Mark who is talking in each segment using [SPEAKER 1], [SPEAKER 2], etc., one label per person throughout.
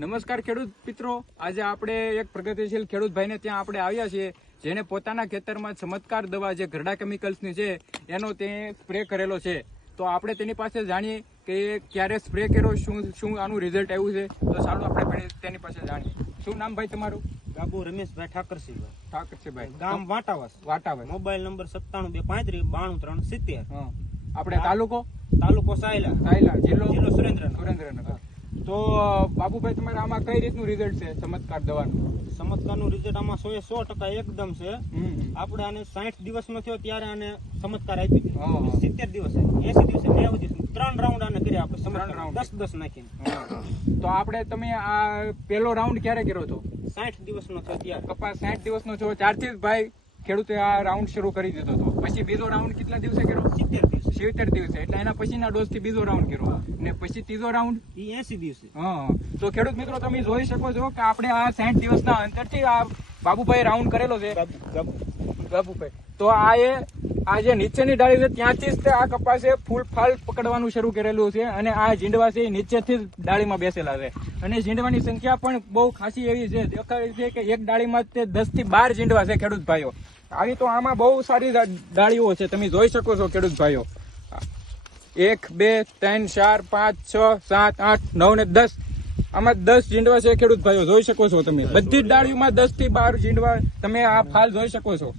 [SPEAKER 1] નમસ્કાર ખેડૂત મિત્રો. આજે આપણે એક પ્રગતિશીલ ખેડૂત ભાઈને ત્યાં આપણે આવ્યા છીએ જેને પોતાના ખેતરમાં ચમત્કાર દવા જે ઘરડા કેમિકલ્સની છે એનો તે સ્પ્રે કરેલો છે. તો આપણે તેની પાસે જાણીએ કે ક્યારે સ્પ્રે કર્યો શું શું આનું રિઝલ્ટ આવ્યું છે. તો સારું આપણે તેની પાસે જાણીએ. શું નામ ભાઈ તમારું?
[SPEAKER 2] ગાબુ રમેશભાઈ ઠાકરસિંહભાઈ
[SPEAKER 1] ઠાકર છે ભાઈ.
[SPEAKER 2] ગામ વાટાવસ.
[SPEAKER 1] વાટાભાઈ
[SPEAKER 2] મોબાઈલ નંબર સત્તાણું બે પાંત્રીસ બાણું ત્રણ સિત્તેર.
[SPEAKER 1] આપણે તાલુકો?
[SPEAKER 2] તાલુકો સાયલા.
[SPEAKER 1] સાયલા જિલ્લો?
[SPEAKER 2] જિલ્લો સુરેન્દ્રનગર.
[SPEAKER 1] સુરેન્દ્રનગર. તો બાબુભાઈ તમારે આમાં કઈ રીતનું રિઝલ્ટ છે ચમત્કાર દવાનું?
[SPEAKER 2] ચમત્કારનું રિઝલ્ટ આમાં સો એ સો ટકા એકદમ છે. આપણે આને સાઠ દિવસનો થયો ત્યારે આને ચમત્કાર આપી. દીધી સિત્તેર દિવસે એસી દિવસે નેવું દિવસ. ત્રણ રાઉન્ડ આને કર્યા આપણે ચમત્કાર. દસ દસ નાખીને.
[SPEAKER 1] તો આપણે તમે આ પહેલો રાઉન્ડ ક્યારે કર્યો હતો?
[SPEAKER 2] સાઠ દિવસનો થયો ત્યારે.
[SPEAKER 1] કપાસ સાઠ દિવસનો છો ત્યારથી જ ભાઈ ખેડૂતે આ રાઉન્ડ શરૂ કરી દીધો હતો. પછી બીજો રાઉન્ડ કેટલા દિવસે કર્યો?
[SPEAKER 2] સિત્તેર દિવસે.
[SPEAKER 1] સિત્તેર દિવસે. એટલે એના પછીના ડોઝથી બીજો રાઉન્ડ કર્યો. ને પછી ત્રીજો રાઉન્ડ
[SPEAKER 2] એ એસી દિવસે.
[SPEAKER 1] હા. તો ખેડૂત મિત્રો તમે જોઈ શકો છો કે આપણે આ સાઠ દિવસના અંતરથી આ બાબુભાઈ રાઉન્ડ કરેલો છે. બાબુભાઈ. તો આ એ આ જે નીચેની ડાળી છે ત્યાંથી જ આ કપાસે ફૂલ ફાલ પકડવાનું શરૂ કરેલું છે અને આ ઝીંડવા છે એ નીચેથી જ ડાળીમાં બેસેલા છે. અને ઝીંડવાની સંખ્યા પણ બહુ ખાસી એવી છે. દેખાય છે કે એક ડાળીમાં તે દસથી બાર ઝીંડવા છે ખેડૂત ભાઈઓ. આવી તો આમાં બહુ સારી ડાળીઓ છે. તમે જોઈ શકો છો ખેડૂત ભાઈઓ. એક બે ત્રણ ચાર પાંચ છ સાત આઠ નવ ને દસ. આમાં દસ ઝીંડવા છે ખેડૂત ભાઈઓ. જોઈ શકો છો તમે. બધી જ ડાળીઓમાં દસથી બાર ઝીંડવા તમે આ ફાલ જોઈ શકો છો.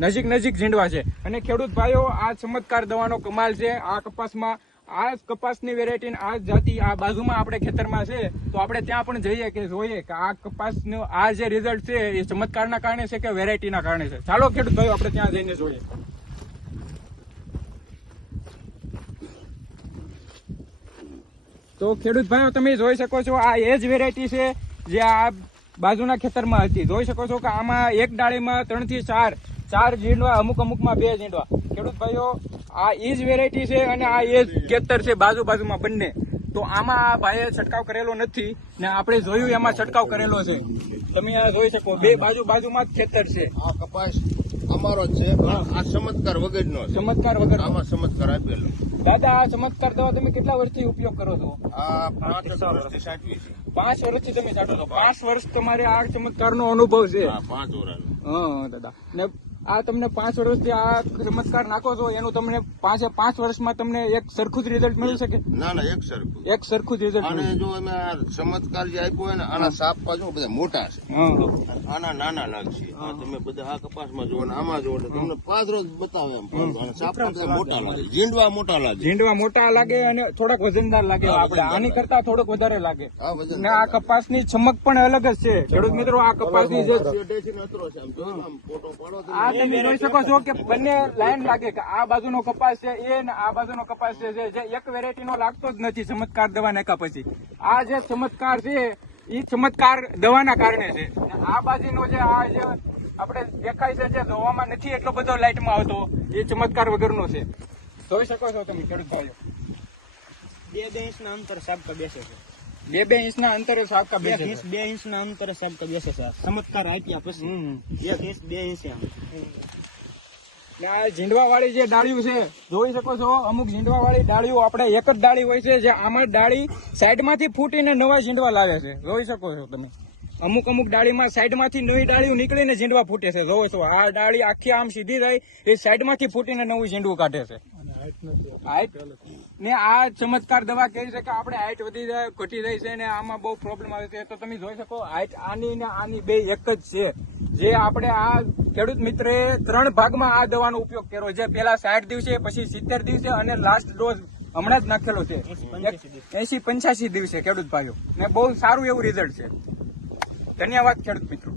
[SPEAKER 1] નજીક. નજીક ઝીંડવા છે. અને ખેડૂત ભાઈઓ આ ચમત્કાર દવાનો કમાલ છે. આ કપાસમાં આ કપાસની વેરાયટી આ જાતિ આ બાજુમાં આપણે ખેતરમાં છે, તો આપણે ત્યાં પણ જઈએ કે જોઈએ કે આ કપાસનું આ જે રિઝલ્ટ છે એ ચમત્કારના કારણે છે કે વેરાયટીના કારણે છે? ચાલો ખેડૂત ભાઈઓ, આપણે ત્યાં જઈને જોઈએ. તો ખેડૂત ભાઈઓ, તમે જોઈ શકો છો આ એ જ વેરાયટી છે જે આ બાજુના ખેતરમાં હતી. જોઈ શકો છો કે આમાં એક ડાળીમાં ત્રણથી ચાર ચાર ઝીંડવા અમુક અમુકમાં બે ઝીંડવા ખેડૂત ભાઈઓ આ એ જ વેરાયટી છે અને આ એ જ ખેતર છે બાજુ બાજુમાં બંને. તો આમાં આ ભાઈએ છંટકાવ કરેલો નથી ને આપણે જોયું એમાં છંટકાવ કરેલો છે. તમે આ જોઈ શકો બે બાજુ બાજુમાં જ ખેતર છે.
[SPEAKER 3] આ કપાસ અમારો છે પણ આ ચમત્કાર વગરનો છે.
[SPEAKER 1] ચમત્કાર વગર
[SPEAKER 3] આમાં ચમત્કાર આપેલો.
[SPEAKER 1] દાદા આ ચમત્કાર દવા તમે કેટલા વર્ષથી ઉપયોગ કરો છો?
[SPEAKER 3] આ પાંચ વર્ષથી સાચવી છે.
[SPEAKER 1] પાંચ વર્ષથી તમે સાચો છો. પાંચ. વર્ષ તમારે આ ચમત્કારનો અનુભવ છે.
[SPEAKER 3] આ પાંચ વર્ષ
[SPEAKER 1] હા દાદા. ને આ તમને પાંચ વર્ષથી આ ચમત્કાર નાખો છો એનું તમને પાંચે પાંચ વર્ષમાં તમને એક સરખું જ રિઝલ્ટ મળી શકે.
[SPEAKER 3] ના ના એક સરખું.
[SPEAKER 1] એક સરખું જ રિઝલ્ટ
[SPEAKER 3] અને જો અમે આ ચમત્કાર જે આપ્યો હોય ને આના સાપ પાછો બધા મોટા છે. આના નાના લાગશે આ તમે બધા આ કપાસમાં જુઓ ને આમાં જુઓ તમને પાંચ રોજ બતાવે એમ. સાપ મોટા લાગે. ઝીંડવા મોટા લાગે.
[SPEAKER 1] ઝીંડવા મોટા લાગે અને થોડાક વજનદાર લાગે આપણે આની કરતા થોડોક વધારે લાગે. ને આ કપાસની ચમક પણ અલગ જ છે. ખેડૂત મિત્રો આ કપાસની જે
[SPEAKER 3] છે આમ. જો આમ ફોટો પાડો તો
[SPEAKER 1] આ તમે જોઈ શકો છો કે બંને લાઈન લાગે કે આ બાજુનો કપાસ છે એ ને આ બાજુનો કપાસ છે જે એક વેરાયટીનો લાગતો જ નથી ચમત્કાર દવા નાખ્યા પછી. આ જે ચમત્કાર છે એ ચમત્કાર દવાના કારણે છે. આ બાજુનો જે આ જે આપણે દેખાય છે જે જોવામાં નથી એટલો બધો લાઇટમાં આવતો, એ ચમત્કાર વગરનો છે. જોઈ શકો છો તમે ખેડૂત ભાઈઓ
[SPEAKER 2] બે દેશના અંતર સાબકા બેસે છે.
[SPEAKER 1] બે બે ઇંચના અંતરે સાબકા
[SPEAKER 2] બે ઇંચ બે ઇંચના અંતરે સાબકા બેસે છે. ચમત્કાર આપ્યા પછી. એક ઇંચ બે ઇંચ
[SPEAKER 1] આ ઝીંડવા વાળી જે ડાળીઓ છે જોઈ શકો છો અમુક ઝીંડવા વાળી ડાળીઓ આપણે એક જ ડાળી હોય છે જે આમાં ડાળી સાઈડમાંથી ફૂટીને નવા ઝીંડવા લાવે છે. જોઈ શકો છો તમે. અમુક અમુક ડાળીમાં સાઈડમાંથી નવી ડાળીઓ નીકળીને ઝીંડવા ફૂટે છે. જોવો છો આ ડાળી આખી આમ સીધી રહી એ સાઈડમાંથી ફૂટીને નવું ઝીંડવું કાઢે છે. હાઈટ ને આ ચમત્કાર દવા કહી છે કે આપણે હાઈટ વધી જાય ઘટી જાય છે ને આમાં બહુ પ્રોબ્લેમ આવે છે. તો તમે જોઈ શકો હાઈટ આની ને આની બે એક જ છે. જે આપણે આ ખેડૂત મિત્રે ત્રણ ભાગમાં આ દવાનો ઉપયોગ કર્યો. જે પેલા સાઠ દિવસે પછી સિત્તેર દિવસે અને લાસ્ટ ડોઝ હમણાં જ નાખેલો છે.
[SPEAKER 2] 80-85
[SPEAKER 1] એસી પંચ્યાસી દિવસે ખેડૂત ભાઈઓ. ને બહુ સારું એવું રિઝલ્ટ છે. ધન્યવાદ ખેડૂત મિત્રો.